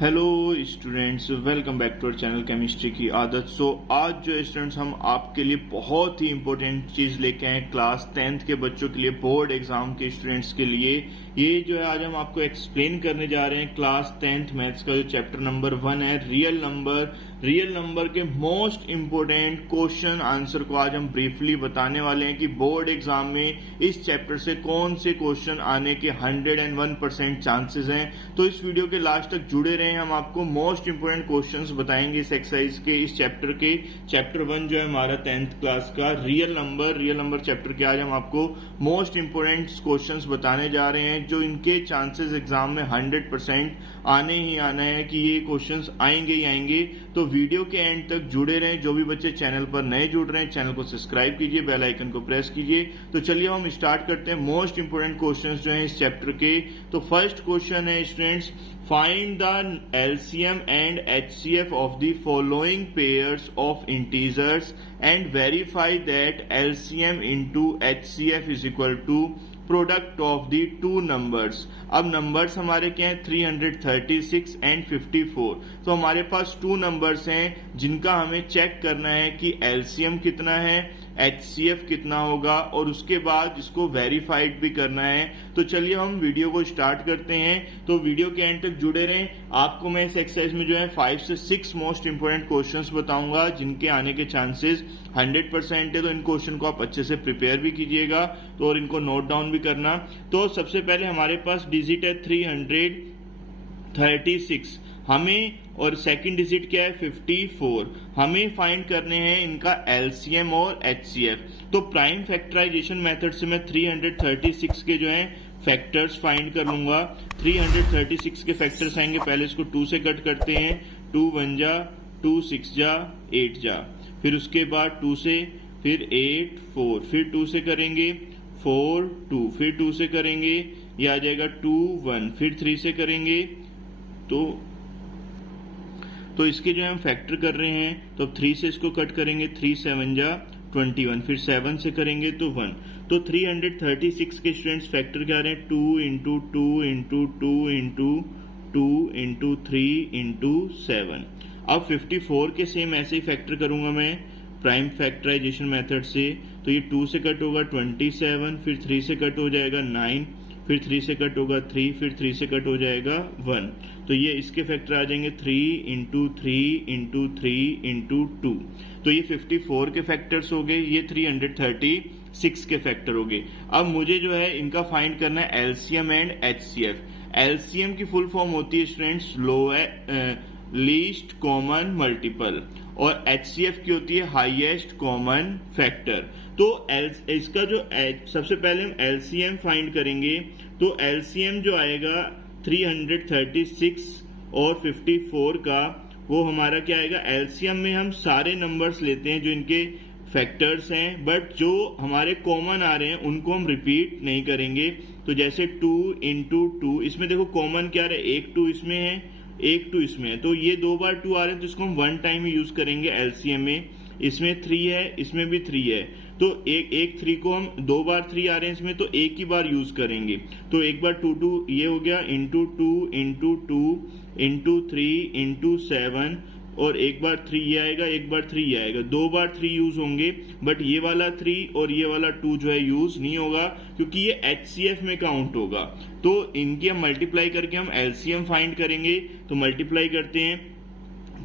Hello students, welcome back to our channel chemistry की आदत। आज जो स्टूडेंट्स हम आपके लिए बहुत ही इंपॉर्टेंट चीज लेके आए क्लास 10th के बच्चों के लिए, बोर्ड एग्जाम के स्टूडेंट्स के लिए। ये जो है आज हम आपको एक्सप्लेन करने जा रहे हैं क्लास 10th मैथ्स का जो चैप्टर नंबर 1 है, रियल नंबर के मोस्ट इंपोर्टेंट क्वेश्चन आंसर को आज हम ब्रीफली बताने वाले हैं कि बोर्ड एग्जाम में इस चैप्टर से कौन से क्वेश्चन आने के 101% चांसेस हैं। तो इस वीडियो के लास्ट तक जुड़े रहें, हम आपको मोस्ट इंपोर्टेंट क्वेश्चंस बताएंगे इस एक्सरसाइज के, इस चैप्टर के। चैप्टर 1 जो है हमारा 10th क्लास का रियल नंबर चैप्टर के आज हम आपको मोस्ट इंपोर्टेंट क्वेश्चंस बताने जा रहे हैं जो इनके चांसेस एग्जाम में 100% आने ही आना है कि ये क्वेश्चंस आएंगे ही आएंगे। तो वीडियो के एंड तक जुड़े रहें। जो भी बच्चे चैनल पर नए जुड़ रहे हैं, चैनल को सब्सक्राइब कीजिए, बेल आइकन को प्रेस कीजिए। तो चलिए हम स्टार्ट करते हैं मोस्ट इंपोर्टेंट क्वेश्चंस जो हैं इस चैप्टर के। तो फर्स्ट क्वेश्चन है students, find the LCM and HCF of the following pairs of integers and verify that LCM into HCF is equal to product of the two numbers. अब numbers हमारे क्या हैं, 336 एंड 54। तो हमारे पास two numbers हैं जिनका हमें चेक करना है कि LCM कितना है, HCF कितना होगा, और उसके बाद इसको वेरीफाइड भी करना है। तो चलिए हम वीडियो को स्टार्ट करते हैं। तो वीडियो के एंड तक जुड़े रहें। आपको मैं इस एक्सरसाइज में जो है 5 से 6 मोस्ट इंपोर्टेंट क्वेश्चंस बताऊंगा जिनके आने के चांसेस 100% है। तो इन क्वेश्चन को आप अच्छे से प्रिपेयर भी कीजिएगा तो और इनको नोट डाउन भी करना। तो सबसे पहले हमारे पास डिजिट है 336 हमें, और सेकंड डिजिट क्या है 54। हमें फाइंड करने हैं इनका LCM और HCF। तो प्राइम फैक्टराइजेशन मेथड से मैं 336 के जो है फैक्टर्स फाइंड कर लूंगा। 336 के फैक्टर्स आएंगे, पहले इसको 2 से कट करते हैं। 2 1 जा, 2 6 जा, 8 जा, फिर उसके बाद 2 से, फिर 8 4, फिर 2 से करेंगे 4 2, फिर 2 से करेंगे, ये आ जाएगा 2 1, फिर 3 से करेंगे। तो इसके जो हम फैक्टर कर रहे हैं, तो 3 से इसको कट करेंगे, 3 7 जा 21, फिर 7 से करेंगे तो 1। तो 336 के स्टूडेंट्स फैक्टर क्या आ रहे हैं, 2 into 2 into 2 into 2 into 3 into 7। अब 54 के सेम ऐसे ही फैक्टर करूंगा मैं प्राइम फैक्टराइजेशन मेथड से। तो ये 2 से कट होगा 27, फिर 3 से कट हो जाएगा 9, फिर 3 से कट होगा 3, फिर 3 से कट हो जाएगा 1। तो ये इसके फैक्टर आ जाएंगे 3 इंटू 3 इंटू 3 इंटू 2। तो ये 54 के फैक्टर्स हो गए, ये 336 के फैक्टर हो गए। अब मुझे जो है इनका फाइंड करना है LCM एंड HCF। LCM की फुल फॉर्म होती है स्टूडेंट्स लीस्ट कॉमन मल्टीपल, और HCF की होती है हाईएस्ट कॉमन फैक्टर। तो इसका जो सबसे पहले हम LCM फाइंड करेंगे। तो LCM जो आएगा 336 और 54 का, वो हमारा क्या आएगा, LCM में हम सारे नंबर्स लेते हैं जो इनके फैक्टर्स हैं, बट जो हमारे कॉमन आ रहे हैं उनको हम रिपीट नहीं करेंगे। तो जैसे 2 इंटू 2, इसमें देखो कॉमन क्या रहा है, एक 2 इसमें है, एक 2 इसमें है, तो ये 2 बार 2 आ रहे हैं, तो इसको हम 1 टाइम ही यूज करेंगे LCM में। इसमें 3 है, इसमें भी 3 है, तो एक 3 को हम 2 बार 3 आ रहे हैं इसमें, तो एक ही बार यूज करेंगे। तो एक बार 2 2 ये हो गया, इंटू 2 इंटू 2 इंटू 3 इंटू 7, और एक बार 3 ये आएगा, एक बार 3 ये आएगा। 2 बार 3 यूज होंगे, बट ये वाला 3 और ये वाला 2 जो है यूज नहीं होगा क्योंकि ये HCF में काउंट होगा। तो इनकी हम मल्टीप्लाई करके हम LCM फाइंड करेंगे। तो मल्टीप्लाई करते हैं,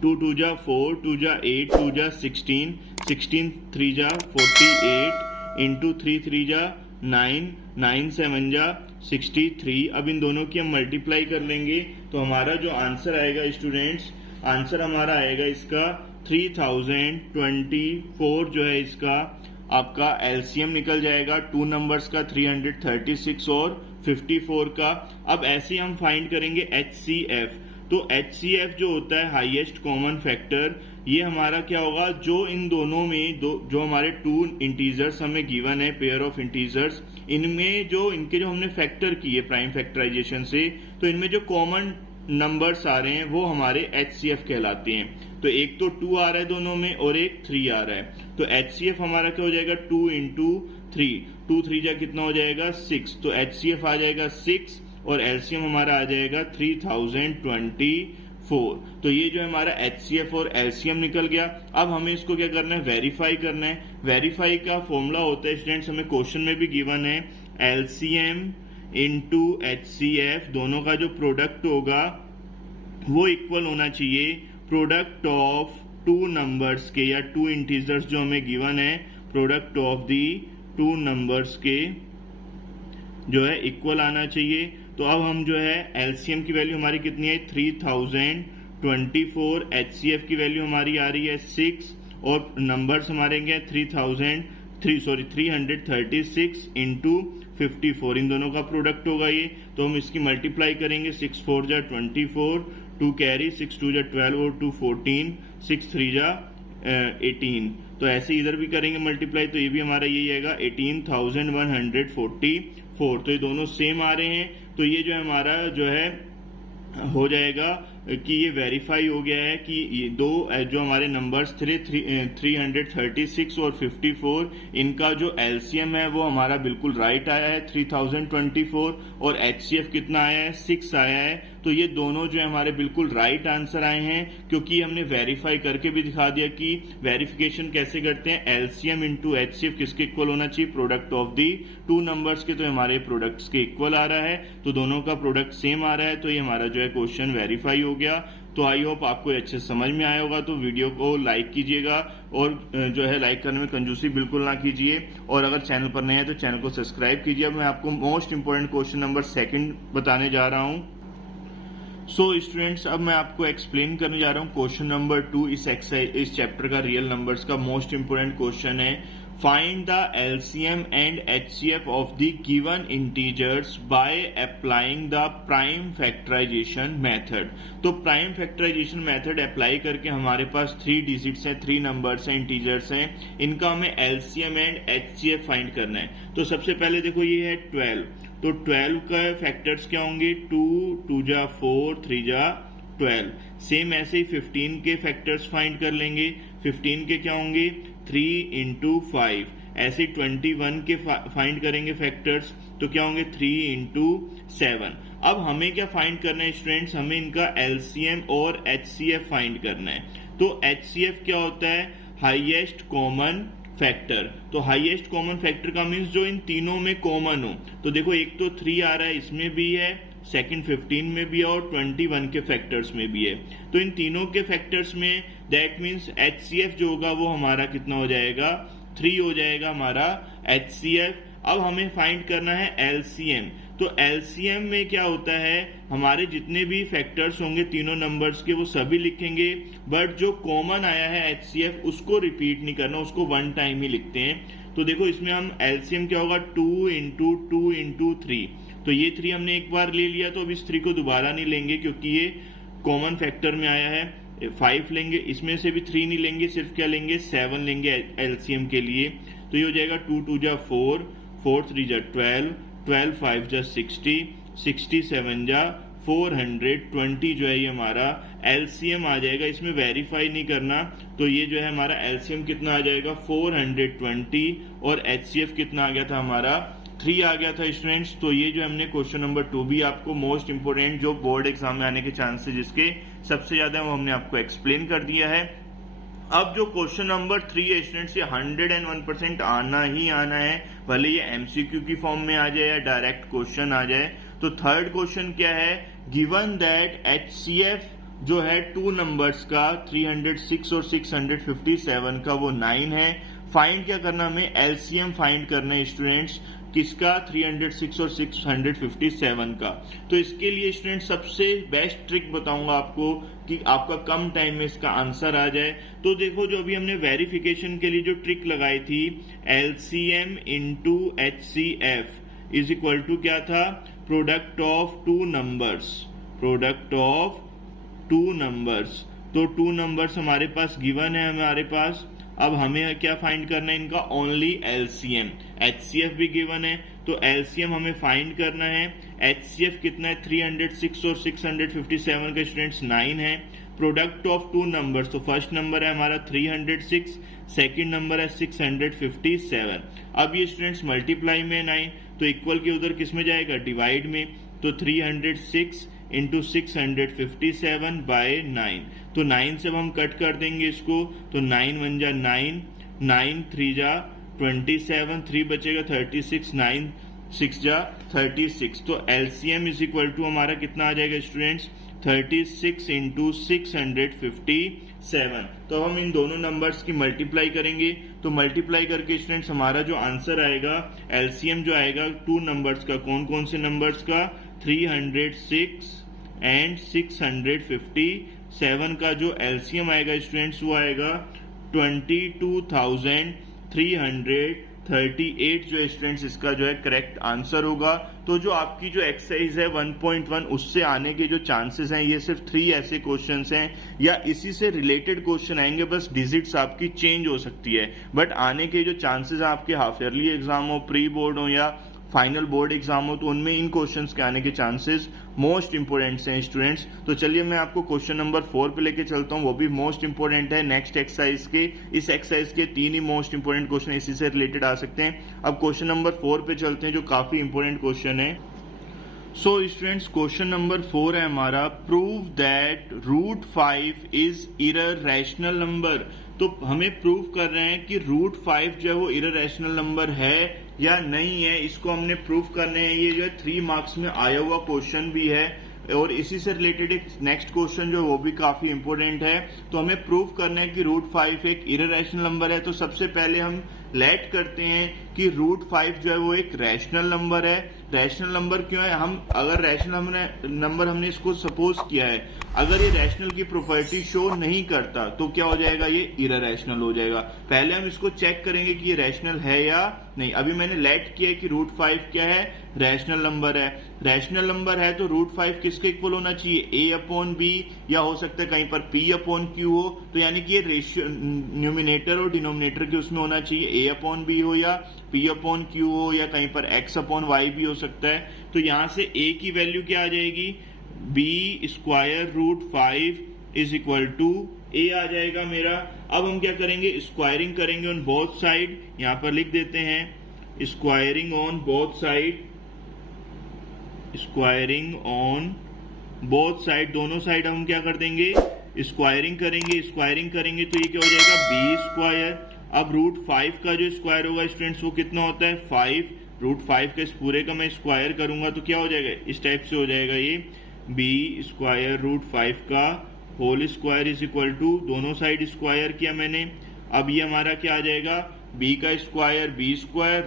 2 2 जा 4, 2 जा 8, 2 जा 16, 16 3 जा 48, इंटू 3 3 जा 9, 9 7 जा 63। अब इन दोनों की हम मल्टीप्लाई कर लेंगे, तो हमारा जो आंसर आएगा स्टूडेंट्स, आंसर हमारा आएगा इसका 3024 जो है इसका आपका LCM निकल जाएगा टू नंबर्स का, 336 और 54 का। अब ऐसे ही हम फाइंड करेंगे HCF। तो HCF जो होता है हाईएस्ट कॉमन फैक्टर, ये हमारा क्या होगा, जो इन दोनों में जो हमारे टू इंटीजर्स हमें गिवन है, पेयर ऑफ इंटीजर्स, इनमें जो इनके जो हमने फैक्टर किए प्राइम फैक्टराइजेशन से, तो इनमें जो कॉमन नंबर्स आ रहे हैं वो हमारे HCF कहलाते हैं। तो एक तो 2 आ रहा है दोनों में और एक 3 आ रहा है, तो HCF हमारा क्या हो जाएगा, 2 इंटू 3, 2 3 जा कितना हो जाएगा 6, तो HCF आ जाएगा 6, और LCM हमारा आ जाएगा 3024 4। तो ये जो है हमारा HCF और LCM निकल गया। अब हमें इसको क्या करना है, वेरीफाई करना है। वेरीफाई का फॉर्मूला होता है स्टूडेंट्स, हमें क्वेश्चन में भी गिवन है, LCM इंटू HCF दोनों का जो प्रोडक्ट होगा वो इक्वल होना चाहिए प्रोडक्ट ऑफ टू नंबर्स के या टू इंटीजर्स जो हमें गिवन है, product of the two numbers के जो है इक्वल आना चाहिए। तो अब हम जो है LCM की वैल्यू हमारी कितनी है 3024, HCF की वैल्यू हमारी आ रही है 6 और नंबर्स हमारे क्या 336 इंटू 54, इन दोनों का प्रोडक्ट होगा ये। तो हम इसकी मल्टीप्लाई करेंगे, 6 4 जा 24, 2 कैरी, 6 2 जा 12 और 2 14, 6 3 जा 18। तो ऐसे इधर भी करेंगे मल्टीप्लाई, तो ये भी हमारा यही आएगा 18,144। तो ये दोनों सेम आ रहे हैं। तो ये जो हमारा जो है हो जाएगा कि ये वेरीफाई हो गया है कि ये दो जो हमारे नंबर्स थे 336 और 54, इनका जो LCM है वो हमारा बिल्कुल राइट आया है 3024, और HCF कितना आया है 6 आया है। तो ये दोनों जो है हमारे बिल्कुल राइट आंसर आए हैं, क्योंकि हमने वेरीफाई करके भी दिखा दिया कि वेरिफिकेशन कैसे करते हैं। LCM इंटू HCF किसके इक्वल होना चाहिए, product of the two numbers के। तो हमारे प्रोडक्ट्स के इक्वल आ रहा है, तो दोनों का प्रोडक्ट सेम आ रहा है। तो ये हमारा जो है क्वेश्चन वेरीफाई हो गया। तो आई होप आपको अच्छे समझ में आया होगा। तो वीडियो को लाइक कीजिएगा और जो है लाइक करने में कंजूसी बिल्कुल ना कीजिए, और अगर चैनल पर नए हैं तो चैनल को सब्सक्राइब कीजिए। अब मैं आपको मोस्ट इंपोर्टेंट क्वेश्चन नंबर 2 बताने जा रहा हूं। स्टूडेंट्स, अब मैं आपको एक्सप्लेन करने जा रहा हूं क्वेश्चन नंबर 2। इस चैप्टर का रियल नंबर्स का मोस्ट इंपोर्टेंट क्वेश्चन है, find the LCM and HCF of the given integers by applying the prime factorization method. तो प्राइम फैक्टराइजेशन मेथड अप्लाई करके हमारे पास 3 डिजिट्स हैं, 3 नंबर्स हैं, इंटीजर्स हैं, इनका हमें LCM एंड HCF फाइंड करना है। तो सबसे पहले देखो ये है 12, तो 12 का फैक्टर्स क्या होंगे, 2 2 जा 4, 3 जा 12। सेम ऐसे ही 15 के फैक्टर्स फाइंड कर लेंगे। 15 के क्या होंगे 3 इंटू 5। ऐसे 21 के फाइंड करेंगे फैक्टर्स, तो क्या होंगे 3 इंटू 7। अब हमें क्या फाइंड करना है स्टूडेंट्स, हमें इनका LCM और HCF फाइंड करना है। तो HCF क्या होता है, हाईएस्ट कॉमन फैक्टर। तो हाईएस्ट कॉमन फैक्टर का मीन्स जो इन तीनों में कॉमन हो। तो देखो एक तो 3 आ रहा है, इसमें भी है, सेकंड 15 में भी है, और 21 के फैक्टर्स में भी है। तो इन तीनों के फैक्टर्स में दैट मीन्स HCF जो होगा वो हमारा कितना हो जाएगा, 3 हो जाएगा हमारा HCF। अब हमें फाइंड करना है LCM। तो LCM में क्या होता है, हमारे जितने भी फैक्टर्स होंगे तीनों नंबर्स के वो सभी लिखेंगे, बट जो कॉमन आया है HCF उसको रिपीट नहीं करना, उसको वन टाइम ही लिखते हैं। तो देखो इसमें हम LCM क्या होगा 2 इंटू 2 इंटू 3। तो ये 3 हमने एक बार ले लिया, तो अब इस 3 को दोबारा नहीं लेंगे क्योंकि ये कॉमन फैक्टर में आया है। 5 लेंगे, इसमें से भी 3 नहीं लेंगे, सिर्फ क्या लेंगे 7 लेंगे LCM के लिए। तो ये हो जाएगा 2 2 जा 4, 4 3 जा 12, 12 5 जा 60, 67 जा 420 जो है ये हमारा LCM आ जाएगा। इसमें वेरीफाई नहीं करना, तो ये जो है हमारा LCM कितना आ जाएगा 420, और HCF कितना आ गया था हमारा 3 आ गया था स्टूडेंट्स। तो ये जो हमने क्वेश्चन नंबर 2 भी आपको मोस्ट इंपोर्टेंट जो बोर्ड एग्जाम में आने के चांसेस जिसके सबसे ज्यादा वो हमने आपको एक्सप्लेन कर दिया है। अब जो क्वेश्चन नंबर 3 है स्टूडेंट्स, ये 101% आना ही आना है, भले ये MCQ की फॉर्म में आ जाए या डायरेक्ट क्वेश्चन आ जाए। तो थर्ड क्वेश्चन क्या है, गिवन दैट HCF जो है टू नंबर्स का 306 और 657 का वो 9 है। फाइंड क्या करना, हमें LCM फाइंड करना है स्टूडेंट्स, किसका 306 और 657 का। तो इसके लिए स्टूडेंट सबसे बेस्ट ट्रिक बताऊंगा आपको कि आपका कम टाइम में इसका आंसर आ जाए। तो देखो जो अभी हमने वेरिफिकेशन के लिए जो ट्रिक लगाई थी, LCM into HCF is equal to क्या था, product of two numbers, product of two numbers. तो टू नंबर्स हमारे पास गिवन है हमारे पास। अब हमें क्या फाइंड करना है, इनका ओनली LCM। HCF भी गिवन है, तो LCM हमें फाइंड करना है। HCF कितना है 306 और 657 का स्टूडेंट्स 9 है। प्रोडक्ट ऑफ टू नंबर्स, तो फर्स्ट नंबर है हमारा 306, सेकंड नंबर है 657। अब ये स्टूडेंट्स मल्टीप्लाई में 9, तो इक्वल के उधर किस में जाएगा, डिवाइड में। तो 306 इंटू 657 बाय 9। तो 9 से अब हम कट कर देंगे इसको, तो 9 1 जा 9, 9 3 जा 27, 3 बचेगा 36, 9 6 जा 36। तो एलसीएम इज इक्वल टू हमारा कितना आ जाएगा स्टूडेंट्स, 36 इंटू 657। तो हम इन दोनों नंबर्स की मल्टीप्लाई करेंगे, तो मल्टीप्लाई करके स्टूडेंट्स हमारा जो आंसर आएगा, एलसीएम जो आएगा टू नंबर्स का, कौन कौन से नंबर्स का, 306 एंड 657 का जो एलसीएम आएगा स्टूडेंट्स वो आएगा 22,338 जो स्टूडेंट्स इसका जो है करेक्ट आंसर होगा। तो जो आपकी जो एक्सरसाइज है 1.1 उससे आने के जो चांसेस हैं, ये सिर्फ 3 ऐसे क्वेश्चंस हैं या इसी से रिलेटेड क्वेश्चन आएंगे, बस डिजिट्स आपकी चेंज हो सकती है, बट आने के जो चांसेस हैं आपके हाफ ईयरली एग्जाम हो, प्री बोर्ड हो या फाइनल बोर्ड एग्जाम हो, तो उनमें इन क्वेश्चंस के आने के चांसेस मोस्ट इंपोर्टेंट हैं स्टूडेंट्स। तो चलिए मैं आपको क्वेश्चन नंबर 4 पे लेके चलता हूँ, वो भी मोस्ट इंपोर्टेंट है नेक्स्ट एक्सरसाइज के। इस एक्सरसाइज के 3 ही मोस्ट इंपोर्टेंट क्वेश्चन इसी से रिलेटेड आ सकते हैं। अब क्वेश्चन नंबर 4 पे चलते हैं जो काफी इंपोर्टेंट क्वेश्चन है। सो स्टूडेंट्स क्वेश्चन नंबर 4 है हमारा, prove that √5 is irrational number. तो हमें प्रूव कर रहे हैं कि √5 जो है वो इररेशनल नंबर है या नहीं है, इसको हमने प्रूव करने हैं। ये जो है 3 मार्क्स में आया हुआ क्वेश्चन भी है और इसी से रिलेटेड एक नेक्स्ट क्वेश्चन जो वो भी काफी इंपोर्टेंट है। तो हमें प्रूव करना है कि √5 एक इररेशनल नंबर है। तो सबसे पहले हम लेट करते हैं कि √5 जो है वो एक रैशनल नंबर है। रैशनल नंबर क्यों है, हम अगर रैशनल नंबर हमने इसको सपोज किया है, अगर ये रैशनल की प्रॉपर्टी शो नहीं करता तो क्या हो जाएगा, ये इररेशनल हो जाएगा। पहले हम इसको चेक करेंगे कि ये रैशनल है या नहीं। अभी मैंने लेट किया है कि √5 क्या है, रैशनल नंबर है। रैशनल नंबर है तो √5 किसके इक्वल होना चाहिए, a/b, या हो सकता है कहीं पर p/q हो। तो यानी कि ये रेशियो न्यूमिनेटर और डिनोमिनेटर के उसमें होना चाहिए, a/b हो या p/q हो या कहीं पर x/y भी हो सकता है। तो यहां से a की वैल्यू क्या आ जाएगी, b² is equal to a आ जाएगा मेरा। अब हम क्या करेंगे, स्क्वायरिंग करेंगे ऑन बोथ साइड। यहां पर लिख देते हैं squaring on both side, squaring on both side, दोनों साइड हम क्या कर देंगे, स्क्वायरिंग करेंगे। स्क्वायरिंग करेंगे तो ये क्या हो जाएगा, b²। अब √5 का जो स्क्वायर होगा स्टूडेंट्स वो कितना होता है, 5। √5 के इस पूरे का मैं स्क्वायर करूंगा तो क्या हो जाएगा, इस टाइप से हो जाएगा ये, b² √5 का whole square is equal to, दोनों साइड स्क्वायर किया मैंने। अब ये हमारा क्या आ जाएगा, b का स्क्वायर b²,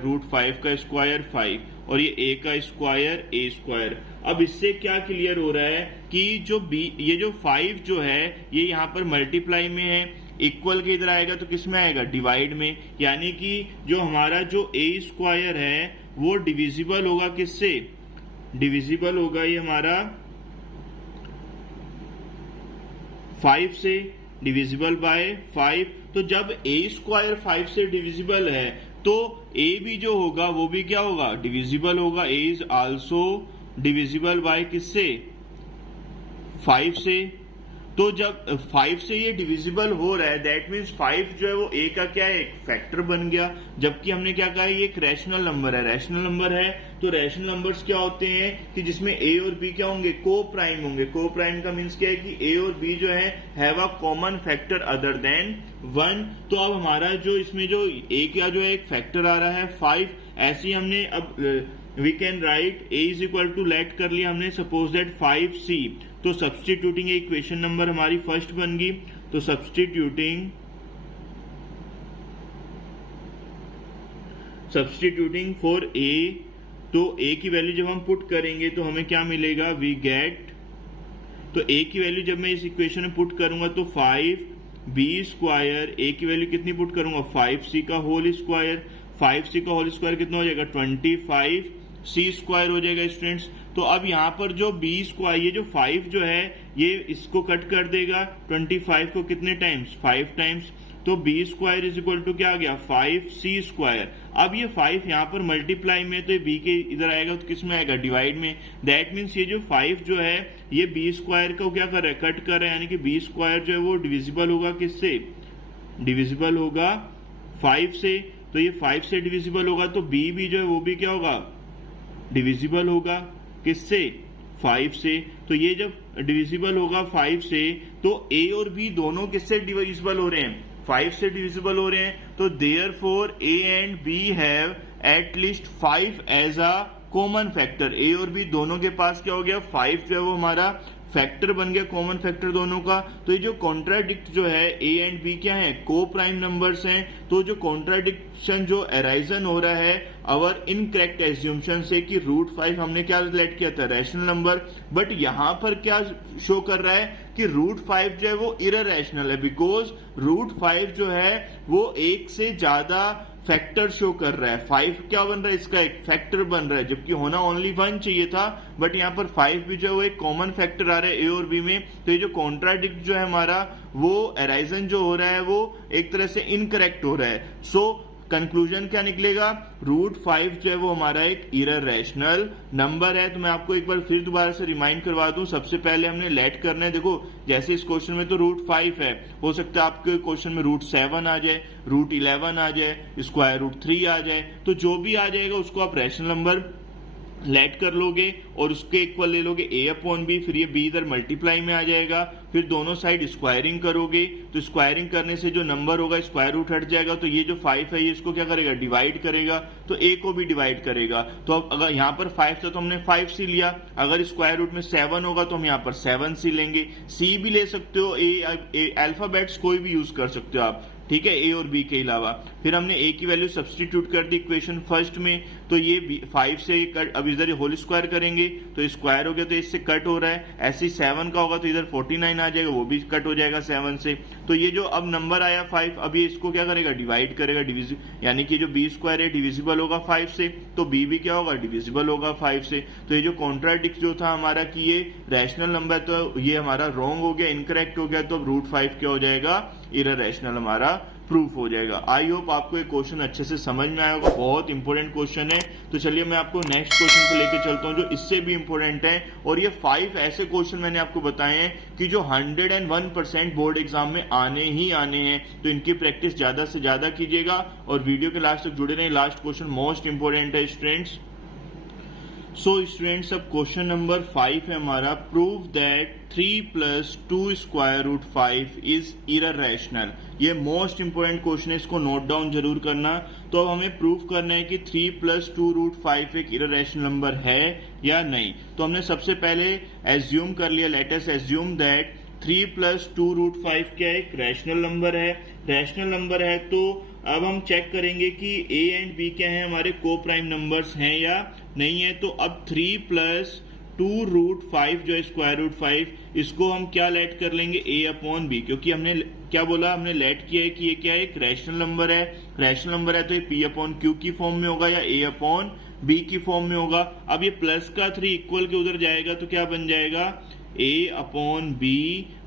√5 का स्क्वायर 5 और ये a का स्क्वायर a²। अब इससे क्या क्लियर हो रहा है कि जो ये जो 5 जो है ये यहाँ पर मल्टीप्लाई में है, इक्वल के इधर आएगा तो किस में आएगा, डिवाइड में। यानी कि जो हमारा जो a² है वो डिविजिबल होगा किससे, डिविजिबल होगा ये हमारा 5 से, डिविजिबल बाय 5। तो जब a² 5 से डिविजिबल है तो a भी जो होगा वो भी क्या होगा, डिविजिबल होगा। a is also divisible by किससे, 5 से। तो जब 5 से ये डिविजिबल हो रहा है दैट मीन्स 5 जो है वो a का क्या है, एक फैक्टर बन गया। जबकि हमने क्या कहा है, ये एक रैशनल नंबर है। रैशनल नंबर है तो रैशनल नंबर्स क्या होते हैं कि जिसमें a और b क्या होंगे, को प्राइम होंगे। को प्राइम का मीन्स क्या है कि a और b जो है have a common factor other than 1। तो अब हमारा जो इसमें जो a का जो है एक फैक्टर आ रहा है 5, ऐसे ही हमने अब we can write a is equal to, let कर लिया हमने सपोज दैट 5c। तो सब्स्टिट्यूटिंग इक्वेशन नंबर हमारी फर्स्ट बन गई। तो सब्स्टिट्यूटिंग फॉर a, तो a की वैल्यू जब हम पुट करेंगे तो हमें क्या मिलेगा, वी गेट, तो a की वैल्यू जब मैं इस इक्वेशन में पुट करूंगा तो 5b², a की वैल्यू कितनी पुट करूंगा, 5c का होल स्क्वायर। 5c का होल स्क्वायर कितना हो जाएगा, 25c² हो जाएगा स्टूडेंट्स। तो अब यहाँ पर जो b², ये जो 5 जो है ये इसको कट कर देगा 25 को कितने टाइम्स, 5 टाइम्स। तो b² इज इक्वल टू क्या आ गया, 5c²। अब ये 5 यहाँ पर मल्टीप्लाई में, तो ये b के इधर आएगा तो किस में आएगा, डिवाइड में। दैट मीन्स ये जो 5 जो है ये b² को क्या कर रहा है, कट कर रहा है। यानी कि b² जो है वो डिविजिबल होगा किससे, डिविजिबल होगा 5 से। तो ये 5 से डिविजिबल होगा तो b भी जो है वो भी क्या होगा, डिविजिबल होगा किससे, 5 से, तो ये जब डिविजिबल होगा 5 से तो A और B दोनों किससे डिविजिबल हो रहे हैं, 5 से डिविजिबल हो रहे हैं, तो therefore A and B have at least 5 as a common factor. A और B दोनों के पास क्या हो गया, 5 जो है वो हमारा फैक्टर बन गया, कॉमन फैक्टर दोनों का। तो ये जो कॉन्ट्राडिक्ट जो है A एंड B क्या है, को प्राइम नंबर्स हैं। तो जो कॉन्ट्राडिक्शन जो अराइजन हो रहा है अवर इनकरेक्ट एज्यूमशन से कि √5 हमने क्या रिलेट किया था, रैशनल नंबर, बट यहां पर क्या शो कर रहा है कि √5 जो है वो इररेशनल है, बिकॉज √5 जो है वो एक से ज्यादा फैक्टर शो कर रहा है। 5 क्या बन रहा है, इसका एक फैक्टर बन रहा है, जबकि होना ओनली 1 चाहिए था, बट यहाँ पर 5 भी जो है वो एक कॉमन फैक्टर आ रहा है A और B में। तो ये जो कॉन्ट्राडिक्ट जो है हमारा वो अराइजन जो हो रहा है वो एक तरह से इनकरेक्ट हो रहा है। सो कंक्लूजन क्या निकलेगा, √5 जो है वो हमारा एक इररेशनल नंबर है। तो मैं आपको एक बार फिर दोबारा से रिमाइंड करवा दूं, सबसे पहले हमने लेट करना है। देखो जैसे इस क्वेश्चन में तो √5 है, हो सकता है आपके क्वेश्चन में √7 आ जाए, √11 आ जाए, √3 आ जाए, तो जो भी आ जाएगा उसको आप रैशनल नंबर लेट कर लोगे और उसके इक्वल ले लोगे A/B, फिर ये B इधर मल्टीप्लाई में आ जाएगा, फिर दोनों साइड स्क्वायरिंग करोगे, तो स्क्वायरिंग करने से जो नंबर होगा स्क्वायर रूट हट जाएगा, तो ये जो 5 है ये इसको क्या करेगा, डिवाइड करेगा, तो A को भी डिवाइड करेगा। तो अब अगर यहाँ पर 5 था तो हमने 5 सी लिया, अगर स्क्वायर रूट में 7 होगा तो हम यहाँ पर 7 सी लेंगे, C भी ले सकते हो, अल्फाबेट्स कोई भी यूज कर सकते हो आप, ठीक है, A और B के अलावा। फिर हमने A की वैल्यू सब्सटीट्यूट कर दी इक्वेशन फर्स्ट में, तो ये 5 से कट, अब इधर होल स्क्वायर करेंगे तो स्क्वायर हो गया, तो इससे कट हो रहा है। ऐसे 7 का होगा तो इधर 49 आ जाएगा, वो भी कट हो जाएगा 7 से। तो ये जो अब नंबर आया 5, अब ये इसको क्या करेगा, डिवाइड करेगा, यानी कि जो B² है डिविजिबल होगा 5 से, तो B भी क्या होगा, डिविजिबल होगा 5 से। तो ये जो कॉन्ट्राडिक्ट जो था हमारा कि ये रैशनल नंबर, तो ये हमारा रॉन्ग हो गया, इनकरेक्ट हो गया, तो अब √5 क्या हो जाएगा, इररेशनल हमारा प्रूफ हो जाएगा। आई होप आपको ये क्वेश्चन अच्छे से समझ में आया होगा, बहुत इंपॉर्टेंट क्वेश्चन है। तो चलिए मैं आपको नेक्स्ट क्वेश्चन पे लेके चलता हूं जो इससे भी इंपॉर्टेंट है, और ये 5 ऐसे क्वेश्चन मैंने आपको बताए हैं कि जो 101% बोर्ड एग्जाम में आने ही आने हैं, तो इनकी प्रैक्टिस ज्यादा से ज्यादा कीजिएगा और वीडियो के लास्ट तक जुड़े रहें। लास्ट क्वेश्चन मोस्ट इंपॉर्टेंट है स्टूडेंट्स। सो स्टूडेंट्स अब क्वेश्चन नंबर 5 है हमारा, प्रूव दैट 3 + 2√5 इज इररेशनल। ये मोस्ट इंपोर्टेंट क्वेश्चन है, इसको नोट डाउन जरूर करना। तो अब हमें प्रूव करना है कि 3 + 2√5 एक इररेशनल नंबर है या नहीं। तो हमने सबसे पहले एज्यूम कर लिया, लेट अस एज्यूम दैट 3 + 2√5 क्या एक रैशनल नंबर है। रैशनल नंबर है तो अब हम चेक करेंगे कि A एंड B क्या है, हमारे को प्राइम नंबर्स हैं या नहीं है। तो अब 3 + 2√5 जो है √5, इसको हम क्या लेट कर लेंगे, A/B, क्योंकि हमने क्या बोला, हमने लेट किया है कि ये क्या है, एक रैशनल नंबर है। रैशनल नंबर है तो ये P/Q की फॉर्म में होगा या A/B की फॉर्म में होगा। अब ये प्लस का 3 इक्वल के उधर जाएगा तो क्या बन जाएगा, A/B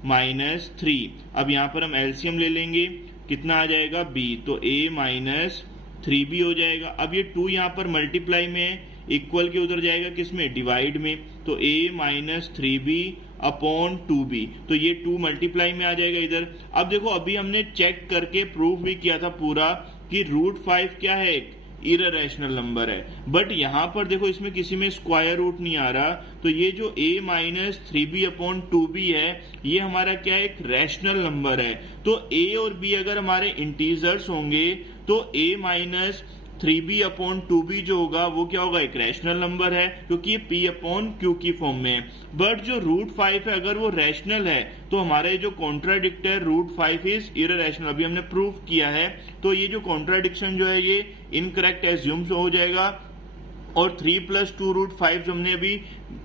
- 3। अब यहाँ पर हम एलसीएम ले लेंगे, कितना आ जाएगा, B, तो A - 3B हो जाएगा। अब ये 2 यहाँ पर मल्टीप्लाई में है, इक्वल के उधर जाएगा किसमें, डिवाइड में, तो A - 3B/2B, तो ये 2 मल्टीप्लाई में आ जाएगा इधर। अब देखो अभी हमने चेक करके प्रूफ भी किया था पूरा कि √5 क्या है, इररेशनल नंबर है, बट यहां पर देखो इसमें किसी में स्क्वायर रूट नहीं आ रहा, तो ये जो A - 3B/2B है ये हमारा क्या है, एक रैशनल नंबर है। तो A और B अगर हमारे इंटीजर्स होंगे तो A - 3B/2B जो होगा वो क्या होगा, एक रैशनल नंबर है, क्योंकि ये P/Q की फॉर्म में है। बट जो √5 है अगर वो रैशनल है तो हमारे जो कॉन्ट्राडिक्ट है √5 इज इररेशनल, अभी हमने प्रूफ किया है। तो ये जो कॉन्ट्राडिक्शन जो है ये इनकरेक्ट एज्यूम हो जाएगा, और 3 + 2√5 जो हमने अभी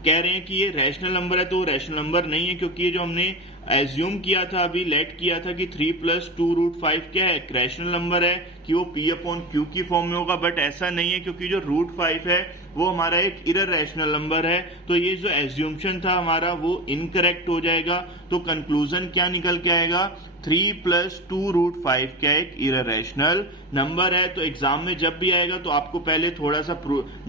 कह रहे हैं कि ये रैशनल नंबर है, तो रैशनल नंबर नहीं है, क्योंकि ये जो हमने एज्यूम किया था, अभी लेट किया था कि 3 + 2√5 क्या है, रैशनल नंबर है, कि वो P/Q की फॉर्म में होगा, बट ऐसा नहीं है, क्योंकि जो √5 है वो हमारा एक इररेशनल नंबर है। तो ये जो एज्यूमशन था हमारा वो इनकरेक्ट हो जाएगा। तो कंक्लूजन क्या निकल के आएगा, 3 + 2√5 क्या है? एक इररेशनल नंबर है। तो एग्जाम में जब भी आएगा तो आपको पहले थोड़ा सा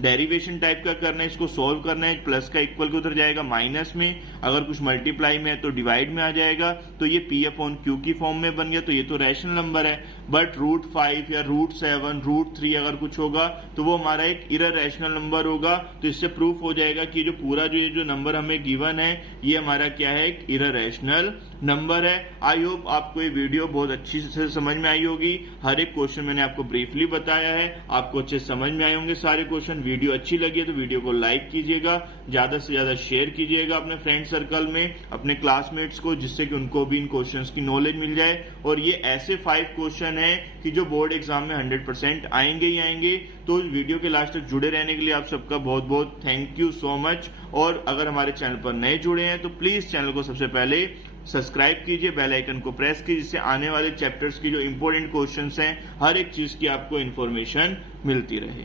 डेरिवेशन टाइप का करना है, इसको सोल्व करना है। प्लस का इक्वल के उधर जाएगा माइनस में, अगर कुछ मल्टीप्लाई में है तो डिवाइड में आ जाएगा। तो ये P/Q की फॉर्म में बन गया, तो ये तो रैशनल नंबर है। बट √5 या √7 √3 अगर कुछ होगा तो वो हमारा एक इररेशनल नंबर होगा। तो इससे प्रूफ हो जाएगा कि जो पूरा जो नंबर हमें गिवन है ये हमारा क्या है? एक इररेशनल नंबर है। आई होप आपको ये वीडियो बहुत अच्छी से समझ में आई होगी। हर एक क्वेश्चन मैंने आपको ब्रीफली बताया है, आपको अच्छे समझ में आए होंगे सारे क्वेश्चन। वीडियो अच्छी लगी है तो वीडियो को लाइक कीजिएगा, ज्यादा से ज्यादा शेयर कीजिएगा अपने फ्रेंड सर्कल में, अपने क्लासमेट्स को, जिससे कि उनको भी इन क्वेश्चंस की नॉलेज मिल जाए। और ये ऐसे 5 क्वेश्चन है कि जो बोर्ड एग्जाम में 100% आएंगे ही आएंगे। तो वीडियो के लास्ट तक जुड़े रहने के लिए आप सबका बहुत बहुत थैंक यू सो मच। और अगर हमारे चैनल पर नए जुड़े हैं तो प्लीज चैनल को सबसे पहले सब्सक्राइब कीजिए, बेल आइकन को प्रेस कीजिए, जिससे आने वाले चैप्टर्स की जो इंपॉर्टेंट क्वेश्चंस हैं हर एक चीज की आपको इंफॉर्मेशन मिलती रहे।